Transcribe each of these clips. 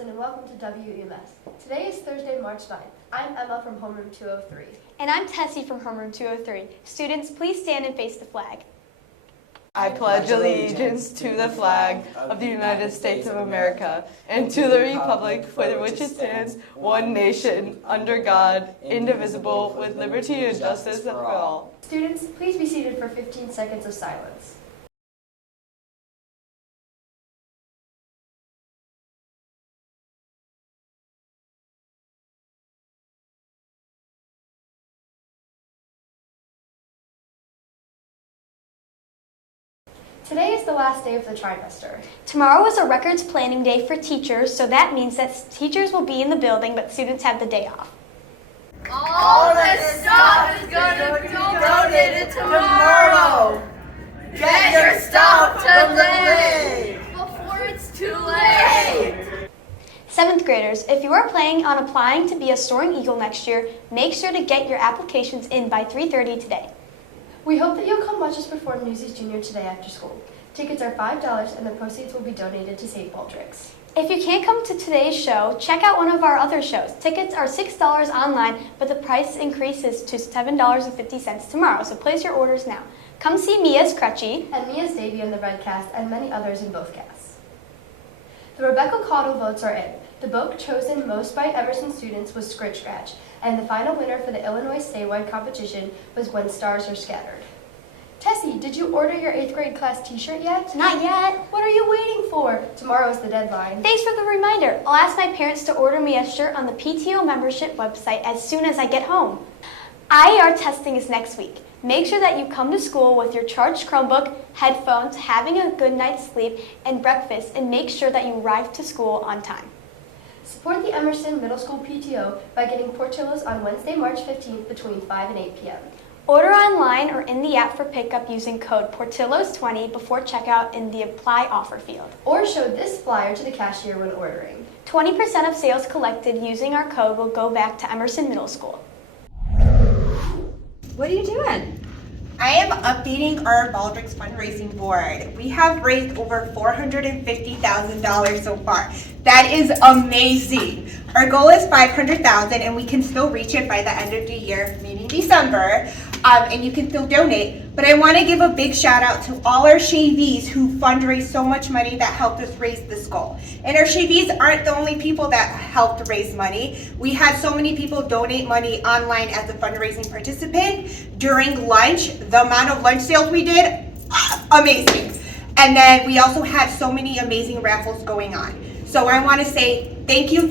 And welcome to WEMS. Today is Thursday, March 9th. I'm Emma from homeroom 203. And I'm Tessie from homeroom 203. Students, please stand and face the flag. I pledge allegiance to the flag of the United States of America and to the republic for which it stands, one nation, under God, indivisible, with liberty and justice for all. Students, please be seated for 15 seconds of silence. Today is the last day of the trimester. Tomorrow is a records planning day for teachers, so that means that teachers will be in the building, but students have the day off. All this stuff is going to be donated tomorrow. Get your stuff today before it's too late. 7th graders, if you are planning on applying to be a Soaring Eagle next year, make sure to get your applications in by 3:30 today. We hope that you'll come watch us perform Newsies Junior today after school. Tickets are $5 and the proceeds will be donated to St.Baldrick's. If you can't come to today's show, check out one of our other shows. Tickets are $6 online, but the price increases to $7.50 tomorrow, so place your orders now. Come see me as Crutchy and me as Davy in the red cast and many others in both casts. The Rebecca Caudill votes are in. The book chosen most by Emerson students was Scritch Scratch, and the final winner for the Illinois statewide competition was When Stars Are Scattered. Tessie, did you order your 8th grade class t-shirt yet? Not yet. What are you waiting for? Tomorrow is the deadline. Thanks for the reminder. I'll ask my parents to order me a shirt on the PTO membership website as soon as I get home. IAR testing is next week. Make sure that you come to school with your charged Chromebook, headphones, having a good night's sleep, and breakfast, and make sure that you arrive to school on time. Support the Emerson Middle School PTO by getting Portillo's on Wednesday, March 15th between 5 and 8 p.m. Order online or in the app for pickup using code Portillos20 before checkout in the Apply Offer field. Or show this flyer to the cashier when ordering. 20% of sales collected using our code will go back to Emerson Middle School. What are you doing? I am updating our Baldrick's fundraising board. We have raised over $450,000 so far. That is amazing. Our goal is $500,000 and we can still reach it by the end of the year, meaning December, and you can still donate. But I want to give a big shout out to all our Shavies who fundraised so much money that helped us raise this goal. And our Shavies aren't the only people that helped raise money. We had so many people donate money online as a fundraising participant. During lunch, the amount of lunch sales we did, amazing. And then we also had so many amazing raffles going on. So I want to say thank you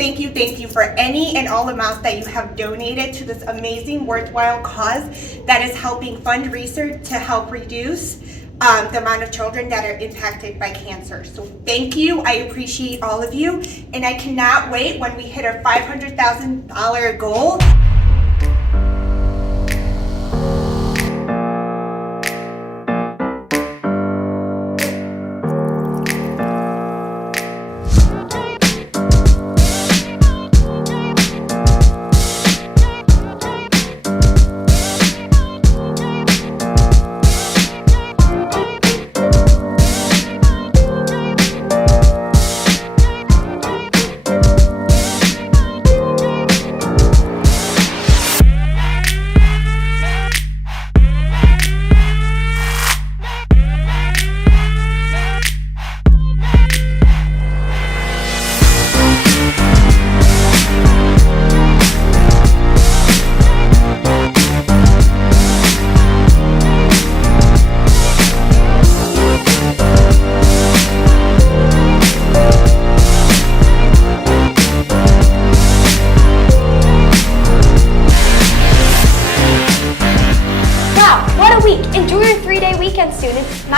for any and all amounts that you have donated to this amazing worthwhile cause that is helping Fundraiser to help reduce the amount of children that are impacted by cancer. So thank you, I appreciate all of you, and I cannot wait when we hit our $500,000 goal.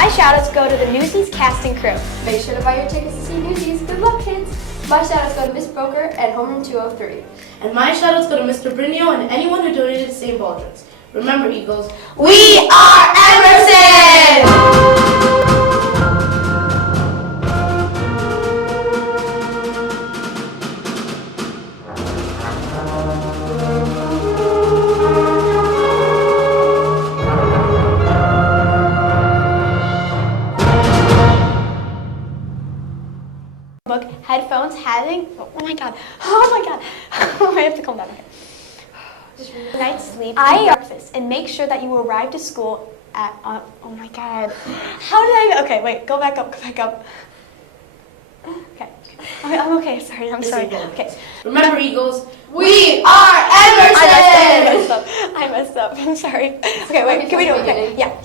My shoutouts go to the Newsies cast and crew. Make sure to buy your tickets to see Newsies. Good luck, kids. My shoutouts go to Miss Broker and Homeroom 203. And my shoutouts go to Mr. Brigno and anyone who donated to St. Baldrick's. Remember, Eagles, We are Emerson! Book, headphones, having, oh my god, I have to calm down, okay. Night's sleep, IAR breakfast, and make sure that you arrive to school at, oh my god, okay, wait, go back up, okay, I'm okay, sorry, I'm sorry, okay. remember, Eagles, We are Emerson! I messed up, I'm sorry, okay, wait, can we do it, okay, yeah.